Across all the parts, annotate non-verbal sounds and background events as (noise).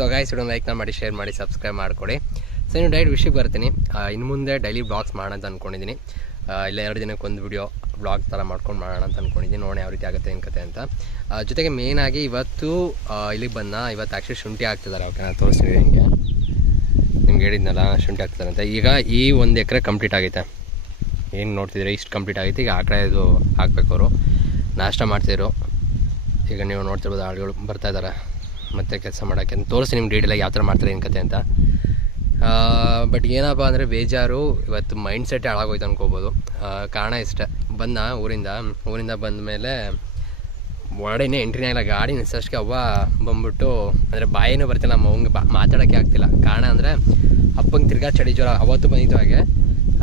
So guys like ಮಾಡಿ share ಮಾಡಿ subscribe ಮಾಡಿಕೊಡಿ. ಸೊ ಇನ್ನು ಡೈರೆಕ್ಟ್ ವಿಷಯಕ್ಕೆ ಬರ್ತೀನಿ. ಇನ್ನು ಮುಂದೆ ಡೈಲಿ ಬ್ಲಾಗ್ಸ್ ಮಾಡೋಣ ಅಂತ ಅಂದ್ಕೊಂಡಿದ್ದೀನಿ ಇಲ್ಲ ಎರಡು ದಿನಕ್ಕೆ ಒಂದು ವಿಡಿಯೋ ಬ್ಲಾಗ್ ಥರ ಮಾಡ್ಕೊಂಡು ಮಾಡೋಣ ಅಂತ ಅಂದ್ಕೊಂಡಿದ್ದೀನಿ ನೋಡಿ ಯಾವ ರೀತಿ ಆಗುತ್ತೆ, ಏನು ಕತೆ ಅಂತ. ಜೊತೆಗೆ ಮೇಯ್ನಾಗಿ ಇವತ್ತು ಇಲ್ಲಿಗೆ ಬಂದ, ಇವತ್ತು ಆ್ಯಕ್ಚುಲಿ ಶುಂಠಿ ಆಗ್ತಿದ್ದಾರೆ ನಾನು ತೋರಿಸ್ತೀನಿ ಹಿಂಗೆ ನಿಮ್ಗೆ. ಹೇಳಿದ್ನಲ್ಲ, ಶುಂಠಿ ಆಗ್ತಿದ್ದಾರೆ ಅಂತ. ಈಗ ಈ ಒಂದು ಎಕರೆ ಕಂಪ್ಲೀಟ್ ಆಗೈತೆ. ಏನು ನೋಡ್ತಿದ್ರೆ? ಇಷ್ಟು ಕಂಪ್ಲೀಟ್ ಆಗೈತೆ. ಈಗ ಆ ಕಡೆ ಇದು ಹಾಕ್ಬೇಕು ಅವರು. ನಾಷ್ಟ ಮಾಡ್ತಿದ್ರು. ಈಗ ನೀವು ನೋಡ್ತಿರ್ಬೋದು, ಆಳುಗಳು ಬರ್ತಾ ಇದ್ದಾರೆ ಮತ್ತೆ ಕೆಲಸ ಮಾಡೋಕ್ಕೆ ಅಂತ ತೋರಿಸಿ ನಿಮ್ಗೆ ಡೀಟೇಲಾಗಿ ಯಾವ ಥರ ಮಾಡ್ತಾರೆ ಏನು ಕತೆ ಅಂತ. ಬಟ್ ಏನಪ್ಪ ಅಂದರೆ ಬೇಜಾರು, ಇವತ್ತು ಮೈಂಡ್ ಸೆಟ್ ಹಾಳಾಗೋಯ್ತು ಅನ್ಕೋಬೋದು. ಕಾರಣ ಇಷ್ಟ. ಬಂದ ಊರಿಂದ ಊರಿಂದ ಬಂದ ಮೇಲೆ ಒಳಗಡೆನೇ ಎಂಟ್ರಿನೇ ಆಗಿಲ್ಲ, ಗಾಡಿ ನಿಲ್ಸೋಷ್ಟಕ್ಕೆ ಅವ್ವ ಬಂದ್ಬಿಟ್ಟು, ಅಂದರೆ ಬಾಯಿನೂ ಬರ್ತಿಲ್ಲ ನಮ್ಮ ಬಾ ಮಾತಾಡೋಕ್ಕೆ ಆಗ್ತಿಲ್ಲ. ಕಾರಣ ಅಂದರೆ ಅಪ್ಪಂಗೆ ತಿರ್ಗಾ ಚಳಿ ಜ್ವರ ಅವತ್ತು ಬಂದಿತ್ತು ಹಾಗೆ.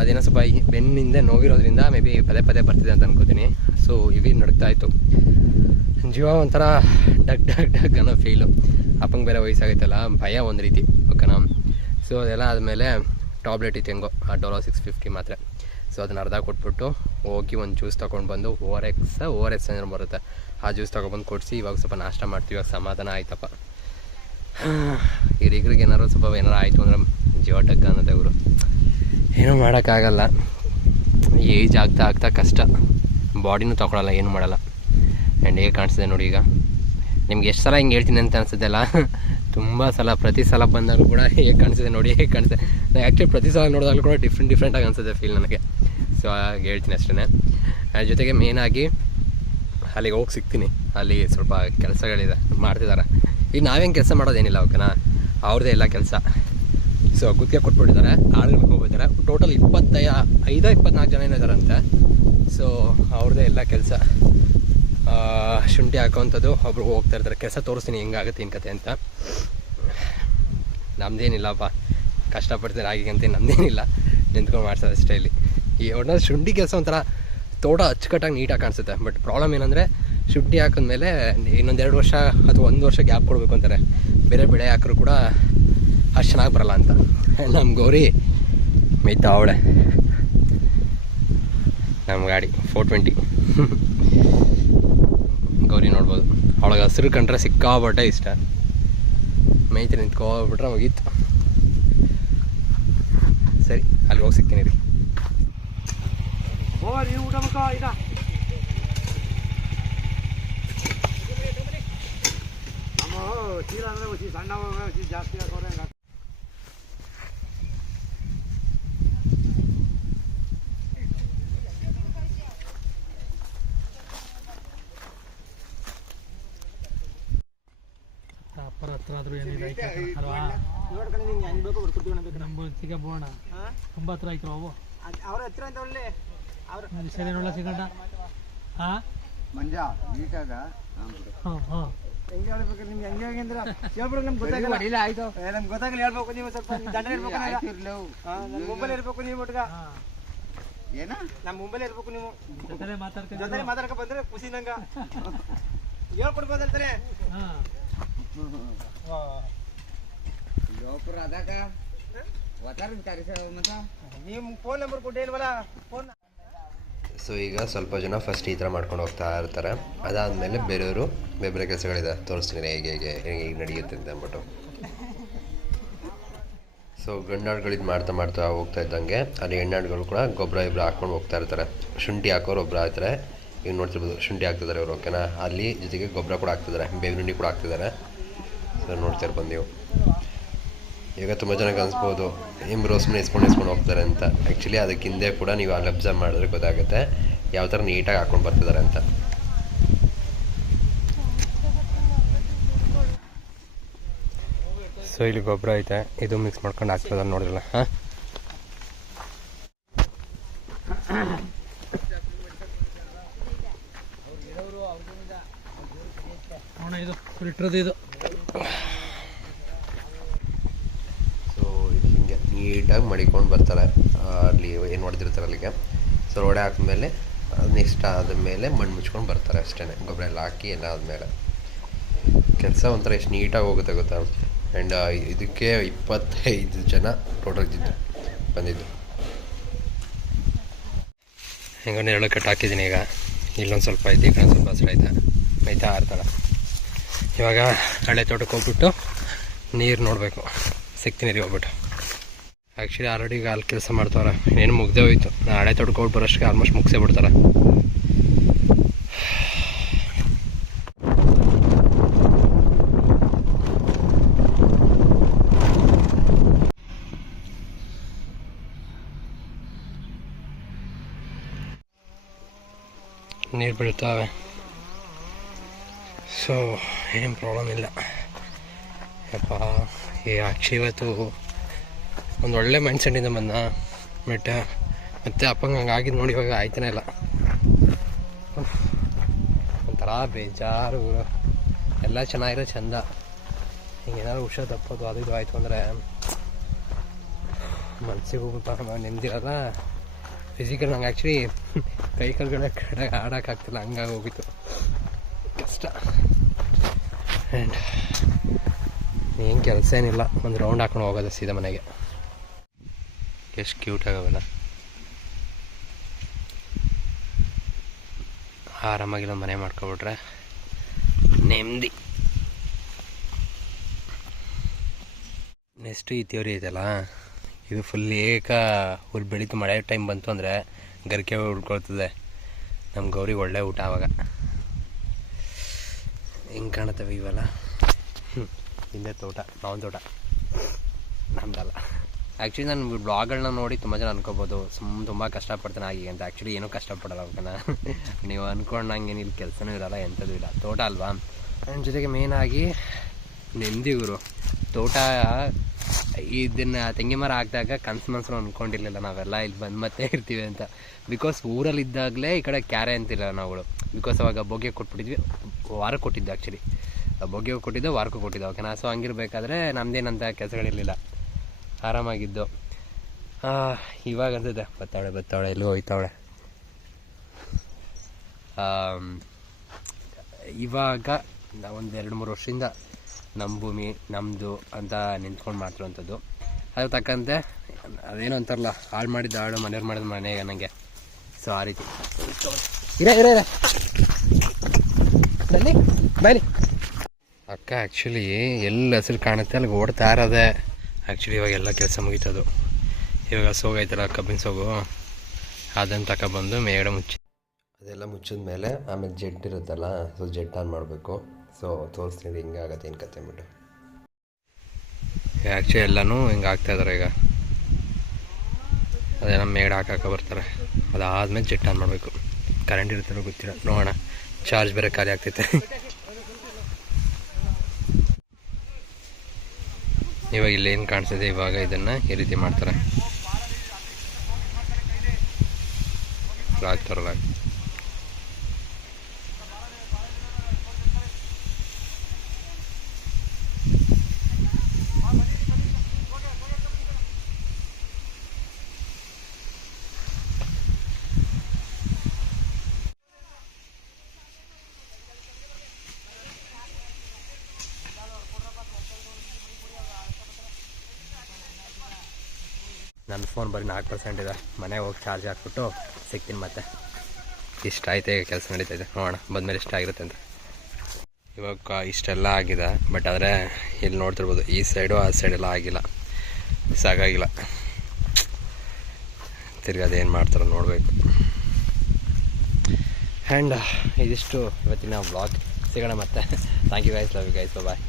ಅದೇನೋ ಸ್ವಲ್ಪ ಬೆನ್ನಿಂದ ನೋವಿರೋದ್ರಿಂದ ಮೇ ಬಿ ಪದೇ ಪದೇ ಬರ್ತಿದೆ ಅಂತ ಅನ್ಕೋತೀನಿ. ಸೊ ಇವಿ ಇತ್ತು. ಜೀವ ಒಂಥರ ಡಗ್ ಡಗ್ ಡಗ್ ಅನ್ನೋ ಫೀಲು ಅಪ್ಪಂಗೆ ಬೇರೆ ವಯಸ್ಸಾಗೈತಲ್ಲ, ಭಯ ಒಂದು ರೀತಿ, ಓಕೆನಾ? ಸೊ ಅದೆಲ್ಲ ಆದಮೇಲೆ ಟಾಬ್ಲೆಟ್ ಇತ್ತು ಹೆಂಗೋ ಆ ಡೋಲೋ ಸಿಕ್ಸ್ ಫಿಫ್ಟಿ ಮಾತ್ರ. ಸೊ ಅದನ್ನ ಅರ್ಧ ಕೊಟ್ಬಿಟ್ಟು ಹೋಗಿ ಒಂದು ಜ್ಯೂಸ್ ತೊಗೊಂಡು ಬಂದು ಓರ್ ಎಕ್ಸ್ ಓರ್ ಎಕ್ಸ್ ಏನಾರು ಬರುತ್ತೆ. ಆ ಜ್ಯೂಸ್ ತೊಗೊಬಂದು ಕೊಡಿಸಿ, ಇವಾಗ ಸ್ವಲ್ಪ ನಾಷ್ಟ ಮಾಡ್ತೀವಿ, ಇವಾಗ ಸಮಾಧಾನ ಆಯ್ತಪ್ಪ. ಹಿರಿಗರಿಗೆ ಏನಾರು ಸ್ವಲ್ಪ ಏನಾರು ಆಯಿತು ಅಂದ್ರೆ ಜೀವ ಡಗ್ ಅನ್ನೋದು ಅವರು ಏನೂ ಮಾಡೋಕ್ಕಾಗಲ್ಲ. ಏಜ್ ಆಗ್ತಾ ಆಗ್ತಾ ಕಷ್ಟ. ಬಾಡಿನೂ ತೊಗೊಳಲ್ಲ, ಏನು ಮಾಡಲ್ಲ. ಆ್ಯಂಡ್ ಹೇಗೆ ಕಾಣಿಸ್ತಿದೆ ನೋಡಿ ಈಗ. ನಿಮ್ಗೆ ಎಷ್ಟು ಸಲ ಹಿಂಗೆ ಹೇಳ್ತೀನಿ ಅಂತ ಅನ್ಸುತ್ತಲ್ಲ? (laughs) ತುಂಬ ಸಲ, ಪ್ರತಿ ಸಲ ಬಂದಾಗಲೂ ಕೂಡ ಹೇಗೆ ಕಾಣಿಸ್ತಿದೆ ನೋಡಿ, ಹೇಗೆ ಕಾಣಿಸ್ತಿದೆ ನಾನು ಆ್ಯಕ್ಚುಲಿ ಪ್ರತಿ ಸಲ ನೋಡಿದಾಗಲೂ ಕೂಡ ಡಿಫ್ರೆಂಟ್ ಡಿಫ್ರೆಂಟಾಗಿ ಅನಿಸುತ್ತೆ ಫೀಲ್ ನನಗೆ. ಸೊ ಹಾಗೆ ಹೇಳ್ತೀನಿ ಅಷ್ಟೇ ಅದ್ರ ಜೊತೆಗೆ ಮೇಯ್ನಾಗಿ ಅಲ್ಲಿಗೆ ಹೋಗಿ ಸಿಗ್ತೀನಿ. ಅಲ್ಲಿ ಸ್ವಲ್ಪ ಕೆಲಸಗಳಿದೆ ಮಾಡ್ತಿದ್ದಾರೆ ಈಗ ನಾವೇನು ಕೆಲಸ ಮಾಡೋದೇನಿಲ್ಲ, ಓಕೆನಾ? ಅವ್ರದ್ದೇ ಎಲ್ಲ ಕೆಲಸ. ಸೊ ಗುತ್ತಿಗೆ ಕೊಟ್ಬಿಟ್ಟಿದ್ದಾರೆ, ಆಳುಗಳಿಗೆ ಹೋಗ್ಬಿದ್ದಾರೆ ಟೋಟಲ್ ಇಪ್ಪತ್ತೈ ಐದೋ ಇಪ್ಪತ್ನಾಲ್ಕು ಜನ ಏನಿದ್ದಾರೆ ಅಂತ ಸೊ ಅವ್ರದ್ದೇ ಎಲ್ಲ ಕೆಲಸ. ಶುಂಠಿ ಹಾಕೋವಂಥದ್ದು. ಒಬ್ರು ಹೋಗ್ತಾ ಇರ್ತಾರೆ. ಕೆಲಸ ತೋರಿಸ್ತೀನಿ, ಹೆಂಗಾಗುತ್ತೆ, ಏನು ಕತೆ ಅಂತ. ನಮ್ದೇನಿಲ್ಲಪ್ಪ ಕಷ್ಟಪಡ್ತೀನಿ ಹಾಗೆ ಅಂತ ನಮ್ದೇನಿಲ್ಲ. ನಿಂತ್ಕೊಂಡು ಮಾಡ್ಸೋದು ಅಷ್ಟೇ ಇಲ್ಲಿ. ಈ ಒಟ್ನಲ್ಲಿ ಶುಂಠಿ ಕೆಲಸ ಒಂಥರ ತೋಟ ಅಚ್ಚುಕಟ್ಟಾಗಿ ನೀಟಾಗಿ ಕಾಣಿಸುತ್ತೆ. ಬಟ್ ಪ್ರಾಬ್ಲಮ್ ಏನಂದರೆ, ಶುಂಠಿ ಹಾಕಿದ್ಮೇಲೆ ಇನ್ನೊಂದೆರಡು ವರ್ಷ ಅಥವಾ ಒಂದು ವರ್ಷ ಗ್ಯಾಪ್ ಕೊಡಬೇಕು ಅಂತಾರೆ. ಬೇರೆ ಬೆಳೆ ಹಾಕಿದ್ರು ಕೂಡ ಅಷ್ಟು ಚೆನ್ನಾಗಿ ಬರಲ್ಲ ಅಂತ. ನಮ್ಮ ಗೌರಿ ಮೇಯ್ತಾ ಅವಳೆ ನಮ್ಮ ಗಾಡಿ ಫೋರ್ ಟ್ವೆಂಟಿ ಗೌರಿ ನೋಡ್ಬೋದು. ಅವಳಿಗೆ ಹಸಿರು ಕಂಡ್ರೆ ಸಿಕ್ಕಾಬಟ್ಟೆ ಇಷ್ಟ. ಮೇಯ್ತಿ ನಿಂತ್ಕೊಬಿಟ್ರೆ ಮುಗೀತು. ಸರಿ ಅಲ್ಲಿ ಹೋಗಿ ಸಿಗ್ತೀನಿ ರೀ ಸಣ್ಣ ಜಾಸ್ತಿ ಹಾಕೋರೆ ಹಂಗ ಅಪ್ಪರ ಹತ್ರ ಆದ್ರೂ ಏನಿಲ್ಲ ಅಲ್ವಾ? ನಮ್ಮ ಸಿಗ ಬೋಣ. ತುಂಬ ಹತ್ರ ಆಯ್ತು ಅವು? ಅವ್ರ ಹತ್ರ ಅಂತ ಒಳ್ಳೆ ಅವ್ರ ಸರಿ ನೋಡ ಸಿಗಂಡ ಹಾ ಮಂಜ ನೀಟಾಗ? ಹಾಂ ಹಾಂ ಹೆಂಗೆ ಹೇಳ್ಬೇಕು ನಿಮ್ಗೆ? ಹೆಂಗೆ ಹೆಂಗೆ ಅಂದ್ರೆ ಹೇಳ್ಬಿಡು ನಮ್ಗೆ ಗೊತ್ತಾಗಲ್ಲ. ಇಲ್ಲ ಆಯ್ತು. ಏ, ನಮ್ಗೆ ಗೊತ್ತಾಗಲ್ಲ ಹೇಳ್ಬೇಕು ನೀವು ಸ್ವಲ್ಪ. ದಂಡ ಇರ್ಬೇಕು ಮುಂಬೈಲಿ ಇರ್ಬೇಕು ನೀವು ಒಟ್ಗ ಏನ? ನಮ್ಮ ಮುಂಬೈಲಿ ಇರ್ಬೇಕು ನೀವು. ಜೊತೆ ಮಾತಾಡ್ಕೊಂಡು ಜೊತೆ ಮಾತಾಡ್ಕ ಬಂದ್ರೆ ಖುಷಿ ನಂಗ. ಹೇಳ್ಕೊಡ್ಬೋದಲ್ತಾರೆ ಹಾಂ. ಸೊ ಈಗ ಸ್ವಲ್ಪ ಜನ ಫಸ್ಟ್ ಈ ಥರ ಮಾಡ್ಕೊಂಡು ಹೋಗ್ತಾ ಇರ್ತಾರೆ. ಅದಾದಮೇಲೆ ಬೇರೆಯವರು ಬೇರೆ ಬೇರೆ ಕೆಲಸಗಳಿದೆ. ತೋರಿಸ್ತೀನಿ ಹೇಗೆ ಹೇಗೆ ಹೇಗೆ ಹೇಗೆ ನಡೆಯುತ್ತೆ ಅಂತ ಅಂದ್ಬಿಟ್ಟು. ಸೊ ಗಂಡಾಳುಗಳು ಇದು ಮಾಡ್ತಾ ಮಾಡ್ತಾ ಹೋಗ್ತಾ ಇದ್ದಂಗೆ, ಅಲ್ಲಿ ಹೆಣ್ಣಾಡ್ಗಳು ಕೂಡ ಗೊಬ್ಬರ ಇಬ್ಬರು ಹಾಕ್ಕೊಂಡು ಹೋಗ್ತಾ ಇರ್ತಾರೆ. ಶುಂಠಿ ಹಾಕೋರು ಒಬ್ಬರು ಆಗ್ತಾರೆ ಈಗ ನೋಡ್ತಿರ್ಬೋದು, ಶುಂಠಿ ಹಾಕ್ತಿದ್ದಾರೆ ಇವರು ಓಕೆನಾ ಅಲ್ಲಿ ಜೊತೆಗೆ ಗೊಬ್ಬರ ಕೂಡ ಹಾಕ್ತಿದ್ದಾರೆ, ಬೇವಿನ ಹಿಂಡಿ ಕೂಡ ಹಾಕ್ತಿದ್ದಾರೆ. ಸೊ ನೋಡ್ತಾ ಇರ್ಬೋದು ನೀವು. ಈಗ ತುಂಬ ಜನಕ್ಕೆ ಅನಿಸ್ಬೋದು ಇಬ್ಬರು ಸುಮ್ಮನೆ ಇಸ್ಕೊಂಡು ಇಸ್ಕೊಂಡು ಹೋಗ್ತಾರೆ ಅಂತ. ಆ್ಯಕ್ಚುಲಿ ಅದಕ್ಕೆ ಹಿಂದೆ ಕೂಡ ನೀವು ಅಲ್ಲಿ ಅಬ್ಸರ್ವ್ ಮಾಡಿದ್ರೆ ಗೊತ್ತಾಗುತ್ತೆ, ಯಾವ ಥರ ನೀಟಾಗಿ ಹಾಕೊಂಡು ಬರ್ತಿದ್ದಾರೆ ಅಂತ. ಸೊ ಇಲ್ಲಿ ಗೊಬ್ಬರ ಐತೆ, ಇದು ಮಿಕ್ಸ್ ಮಾಡ್ಕೊಂಡು ಹಾಕ್ತಿದ್ದಾರೆ ನೋಡಿರಲ್ಲ ಹಾಂ? ಇದು ಫಿಲ್ಟ್ರದ್ದು ಇದು. ಸೊ ಇದು ಹಿಂಗೆ ನೀಟಾಗಿ ಮಡಿಕೊಂಡು ಬರ್ತಾರೆ. ಅಲ್ಲಿ ಏನು ಹೊಡೆದಿರ್ತಾರೆ ಅಲ್ಲಿಗೆ. ಸೊ ರೋಡೆ ಹಾಕಿದ್ಮೇಲೆ ನೆಕ್ಸ್ಟ್ ಆದಮೇಲೆ ಮಣ್ಣು ಮುಚ್ಕೊಂಡು ಬರ್ತಾರೆ ಅಷ್ಟೇ ಗೊಬ್ಬರ ಎಲ್ಲ ಹಾಕಿ ಎಲ್ಲ ಆದಮೇಲೆ. ಕೆಲಸ ಒಂಥರ ಎಷ್ಟು ನೀಟಾಗಿ ಹೋಗುತ್ತೆ ಗೊತ್ತಾ? ಆ್ಯಂಡ್ ಇದಕ್ಕೆ ಇಪ್ಪತ್ತೈದು ಜನ ಟೋಟಲ್ ಇದ್ದಿದ್ದು ಬಂದಿದ್ದು. ಹೆಂಗೋ ನೆರಳು ಕಟ್ ಹಾಕಿದ್ದೀನಿ ಈಗ. ಇಲ್ಲೊಂದು ಸ್ವಲ್ಪ ಐತೆ ಈ ಕಡೆ ಸ್ವಲ್ಪ ಹಸಿರು ಆಯ್ತಾ ಆಯ್ತಾ ಆರ್ತಲ್ಲ ಇವಾಗ ಹಳೆ ತೋಟಕ್ಕೆ ಹೋಗ್ಬಿಟ್ಟು ನೀರು ನೋಡಬೇಕು. ಸಿಗ್ತೀನಿ ರೀ ಹೋಗ್ಬಿಟ್ಟು. ಆ್ಯಕ್ಚುಲಿ ಆಲ್ರೆಡಿ ಈಗ ಅಲ್ಲಿ ಕೆಲಸ ಮಾಡ್ತಾವ್ರೆ. ಏನು ಮುಗ್ದೇ ಹೋಯ್ತು. ನಾ ಹಳೆ ತೋಟಕ್ಕೆ ಹೋಗಿ ಬರೋಷ್ಟಕ್ಕೆ ಆಲ್ಮೋಸ್ಟ್ ಮುಗಿಸೇ ಬಿಡ್ತಾರೆ. ನೀರು ಬೀಳ್ತಾವೆ ಸೊ, ಏನು ಪ್ರಾಬ್ಲಮ್ ಇಲ್ಲ. ಯಪ್ಪ ಈ ಅಕ್ಷಿ ಇವತ್ತು ಒಂದು ಒಳ್ಳೆ ಮೈಂಡ್ ಸೆಟ್ಟಿಂದ ಬಂದ ಬಟ್ ಮತ್ತೆ ಅಪ್ಪಂಗೆ ಹಂಗೆ ಆಗಿದ್ದು ನೋಡಿ ಇವಾಗ ಆಯ್ತಾನೆ ಇಲ್ಲ. ಒಂಥರ ಬೇಜಾರು. ಎಲ್ಲ ಚೆನ್ನಾಗಿರೋ ಚಂದ. ಹಿಂಗೇನಾದ್ರು ಹುಷಾರು ತಪ್ಪೋದು, ಅದು ಇದು ಆಯಿತು ಅಂದರೆ ಮನಸ್ಸಿಗೆ ನೆಮ್ಮದಿರಲ್ಲ. ಫಿಸಿಕಲ್ ನಂಗೆ ಆ್ಯಕ್ಚುಲಿ ಕೈ ಕಾಲುಗಳ ಕಡೆ ಆಡೋಕ್ಕಾಗ್ತಿಲ್ಲ ಹಂಗಾಗಿ ಹೋಗಿತ್ತು ಕಷ್ಟ. ಆ್ಯಂಡ್ ಏನು ಕೆಲಸ ಏನಿಲ್ಲ ಒಂದು ರೌಂಡ್ ಹಾಕೊಂಡು ಹೋಗೋದು ಸೀದಾ ಮನೆಗೆ. ಎಷ್ಟು ಕ್ಯೂಟ್ ಆಗವಲ್ಲ. ಆರಾಮಾಗಿಲ್ಲ ಮನೆ ಮಾಡ್ಕೊಬಿಟ್ರೆ ನೆಮ್ಮದಿ ನೆಕ್ಸ್ಟು ಈ ಥಿಯೋರಿ ಐತಲ್ಲ ಇದು ಫುಲ್ ಏಕ ಹುಲ್ ಬೆಳೀತು ಮಳೆ ಟೈಮ್ ಬಂತು ಅಂದರೆ ಗರಿಕೆ ಉಳ್ಕೊಳ್ತದೆ. ನಮ್ಮ ಗೌರಿಗೆ ಒಳ್ಳೆ ಊಟ ಆವಾಗ ಹೆಂಗೆ ಕಾಣುತ್ತವೆ ಇವೆಲ್ಲ? ಹ್ಞೂ ಹಿಂದೆ ತೋಟ ಮಾವಿನ ತೋಟ. ನಮ್ದಲ್ಲ. ಆ್ಯಕ್ಚುಲಿ ನಾನು ಬ್ಲಾಗ್ಗಳನ್ನ ನೋಡಿ ತುಂಬ ಜನ ಅನ್ಕೋಬೋದು. ಸುಮ್ ತುಂಬ ಕಷ್ಟಪಡ್ತಾನೆ ಆಗಿ ಅಂತ. ಆ್ಯಕ್ಚುಲಿ ಏನೂ ಕಷ್ಟಪಡಲ್ಲ ಅವಕ್ಕನ ನೀವು ಅಂದ್ಕೊಂಡಂಗೆ ಇಲ್ಲಿ ಕೆಲಸನೂ ಇರಲ್ಲ ಎಂಥದ್ದು ಇಲ್ಲ. ತೋಟ ಅಲ್ವಾ? ನನ್ನ ಜೊತೆಗೆ ಮೇಯ್ನಾಗಿ ನೆಮ್ಮದಿ ಗುರು ತೋಟ ಇದನ್ನು ತೆಂಗಿ ಮರ ಹಾಕಿದಾಗ ಕನ್ಸು ಮನ್ಸು ಅನ್ಕೊಂಡಿರ್ಲಿಲ್ಲ. ನಾವೆಲ್ಲ ಇಲ್ಲಿ ಬಂದು ಮತ್ತೆ ಇರ್ತೀವಿ ಅಂತ. ಬಿಕಾಸ್ ಊರಲ್ಲಿ ಇದ್ದಾಗಲೇ ಈ ಕಡೆ ಕ್ಯಾರೆ ಅಂತಿಲ್ಲ ನಾವುಗಳು. ಬಿಕಾಸ್ ಅವಾಗ ಬೊಗೆ ಕೊಟ್ಬಿಟ್ಟಿದ್ವಿ. ವಾರಕ್ಕೆ ಕೊಟ್ಟಿದ್ದು ಆ್ಯಕ್ಚುಲಿ ಬೊಗೆ ಕೊಟ್ಟಿದ್ದು, ವಾರಕ್ಕೂ ಕೊಟ್ಟಿದ್ದು. ಓಕೆನಾ ಸೊ ಹಂಗಿರ್ಬೇಕಾದ್ರೆ ನಮ್ದೇನಂತ ಕೆಲಸಗಳಿರಲಿಲ್ಲ. ಆರಾಮಾಗಿದ್ದು. ಇವಾಗ ಅನ್ಸುತ್ತೆ. ಬತ್ತಾವಳೆ ಬತ್ತಾವಳೆ ಎಲ್ಲಿ ಹೋಯ್ತಾವಳೆ ಇವಾಗ ಒಂದು ಎರಡು ಮೂರು ವರ್ಷದಿಂದ ನಮ್ಮ ಭೂಮಿ ನಮ್ಮದು ಅಂತ ನಿಂತ್ಕೊಂಡು ಮಾಡ್ತಿರೋವಂಥದ್ದು ಅದಕ್ಕೆ ತಕ್ಕಂತೆ ಅದೇನೋ ಅಂತಾರಲ್ಲ ಹಾಳು ಮಾಡಿದ್ದು ಹಾಳು ಮನೆಯವ್ರು ಮಾಡಿದ ಮನೆ ನನಗೆ ಸೊ ಆ ರೀತಿ. ಇರ ಇರ ಇರ. ಬನ್ನಿ ಬನ್ನಿ. ಅಕ್ಕ ಆ್ಯಕ್ಚುಲಿ ಎಲ್ಲಿ ಹಸಿರು ಕಾಣುತ್ತೆ ಅಲ್ಲಿಗೆ ಓಡ್ತಾ ಇರೋದೆ. ಆ್ಯಕ್ಚುಲಿ ಇವಾಗ ಎಲ್ಲ ಕೆಲಸ ಮುಗೀತದು. ಇವಾಗ ಸೋಗೈತಲ್ಲ ಕಬ್ಬಿನ ಸೋಗು? ಅದನ್ನು ತಗೊಬಂದು ಮೇಗಡೆ ಮುಚ್ಚಿ ಅದೆಲ್ಲ ಮುಚ್ಚಿದ ಮೇಲೆ ಆಮೇಲೆ ಜೆಟ್ ಇರುತ್ತಲ್ಲ ಸೊ ಜೆಡ್ ಆನ್ ಮಾಡಬೇಕು. ಸೊ ತೋರಿಸ್ತೀನಿ ಹಿಂಗೆ ಆಗುತ್ತೆ ಏನು ಕತೆ ಅಂದ್ಬಿಟ್ಟು. ಆ್ಯಕ್ಚುಲಿ ಎಲ್ಲನೂ ಹಿಂಗೆ ಆಗ್ತಾ ಇದ್ದಾರೆ ಈಗ. ನಮ್ಮ ಮೇಡ ಹಾಕಕ್ಕೆ ಬರ್ತಾರೆ. ಅದಾದ್ಮೇಲೆ ಜೆಟ್ ಆನ್ ಮಾಡಬೇಕು. ಕರೆಂಟ್ ಇರ್ತಾರೋ ಗೊತ್ತಿಲ್ಲ. ನೋಡೋಣ. ಚಾರ್ಜ್ ಬೇರೆ ಖಾಲಿ ಆಗ್ತೈತೆ. ಇವಾಗ ಇಲ್ಲಿ ಏನು ಕಾಣಿಸ್ತಿದೆ? ಇವಾಗ ಇದನ್ನು ಈ ರೀತಿ ಮಾಡ್ತಾರೆ. ಆಗ್ತಾರಲ್ಲ ನನ್ನ ಫೋನ್ ಬರೀ ನಾಲ್ಕು ಪರ್ಸೆಂಟ್ ಇದೆ. ಮನೆಗೆ ಹೋಗಿ ಚಾರ್ಜ್ ಹಾಕ್ಬಿಟ್ಟು ಸಿಗ್ತೀನಿ ಮತ್ತೆ. ಇಷ್ಟ ಆಯ್ತು ಈಗ ಕೆಲಸ ನಡೀತಾ ಇದೆ. ನೋಡೋಣ, ಬಂದಮೇಲೆ ಇಷ್ಟ ಆಗಿರುತ್ತೆ ಅಂತ. ಇವಾಗ ಇಷ್ಟೆಲ್ಲ ಆಗಿದೆ ಬಟ್ ಆದರೆ ಇಲ್ಲಿ ನೋಡ್ತಿರ್ಬೋದು, ಈ ಸೈಡು ಆ ಸೈಡೆಲ್ಲ ಆಗಿಲ್ಲ. ಸಾಕಾಗಿಲ್ಲ ತಿರ್ಗಿ ಅದೇನು ಮಾಡ್ತಾರೋ ನೋಡಬೇಕು. ಆ್ಯಂಡ್ ಇದಿಷ್ಟು ಇವತ್ತಿನ ವ್ಲಾಗ್ ಸಿಗೋಣ ಮತ್ತೆ. Thank you guys love you guys bye